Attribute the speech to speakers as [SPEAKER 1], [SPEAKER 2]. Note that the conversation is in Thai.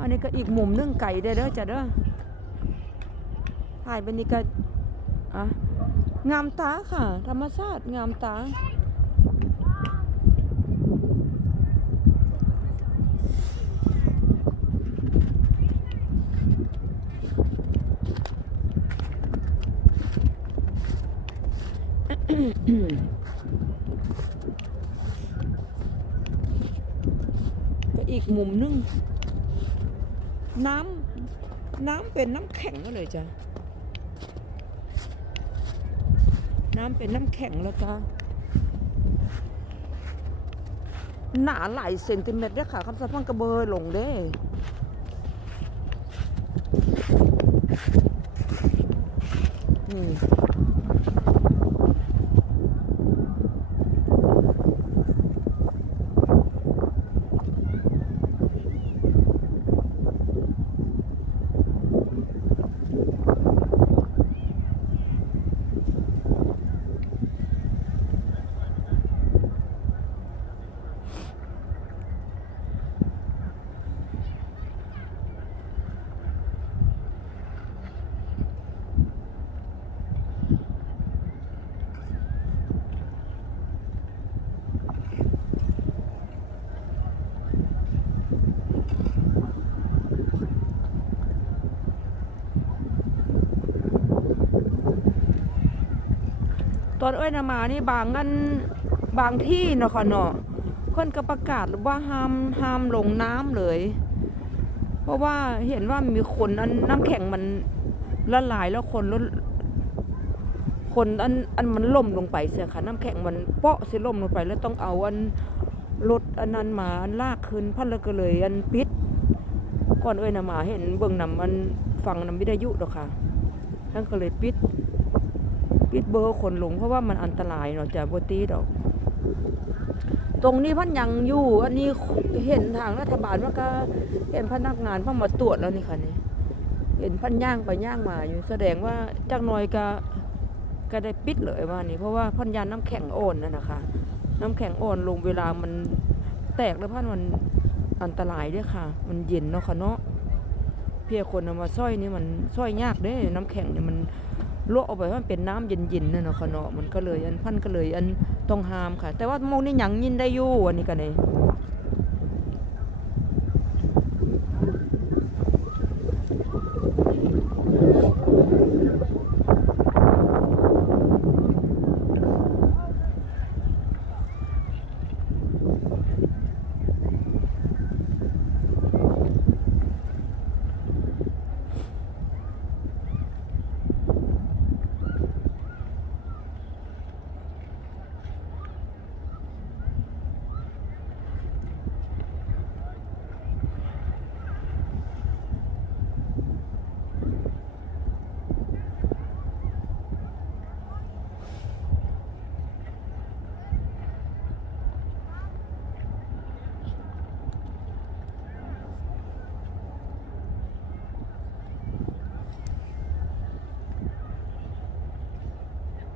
[SPEAKER 1] อันนี้ก็อีกมุมนึ่งไก่เด้อเด้อจ้ะเด้อถ่ายไปนี่ก็อะงามตาค่ะ ธรรมชาติงามตาก็อีกมุมนึง น้ำน้ำเป็นน้ำแข็งก็เลยจ้ะ น้ำเป็นน้ำแข็งแล้วจ้ะหนาหลายเซนติเมตรเด้อค่ะคำสะพังกระเบยลงเด้นี่ ตอนเอ้ยนามานี่บางอันบางที่เนาะค่ะเนาะเพิ่นก็ประกาศว่าห้ามห้ามลงน้ำเลย เพราะว่าเห็นว่ามีคนอันน้ำแข็งมันละลายแล้วคนลดคนอันอันมันล่มลงไปเสียค่ะน้ำแข็งมันเปาะเสิล่มลงไป แล้วต้องเอาอันรถอันนั้นมาอันลากขึ้นพันแล้วก็เลยอันปิดก่อนเอ้ยนามาเห็นเบิ่งนำมันฟังนำวิทยุดอกค่ะนั่นก็เลยปิด ปิดเบอร์คนลงเพราะว่ามันอันตรายเนาะจะบ่ตีดอก ตรงนี้พันยังอยู่ อันนี้เห็นทางรัฐบาลว่าก็เห็นพนักงานเข้ามาตรวจแล้วนี่ค่ะนี่เห็นพันย่างไปย่างมาอยู่แสดงว่าจักหน่อยก็ก็ได้ปิดเลยว่านี่เพราะว่าพันยานน้ำแข็งอ่อนนั่นนะคะ น้ำแข็งอ่อนลงเวลามันแตกแล้วพันมันอันตรายด้วยค่ะ มันเย็นเนาะค่ะเนาะเพียคนเอามาซ้อยนี่มันซ้อยยากเด้น้ำแข็งเนี่ยมัน ลวกออกไปว่ามันเป็นน้ำเย็นๆนั่นเนาะค่ะเนมมันก็เลยอันพันก็เลยอันต้องห้ามค่ะ แต่ว่าโมงนี่หยังยินได้อยู่อันนี้กันเลย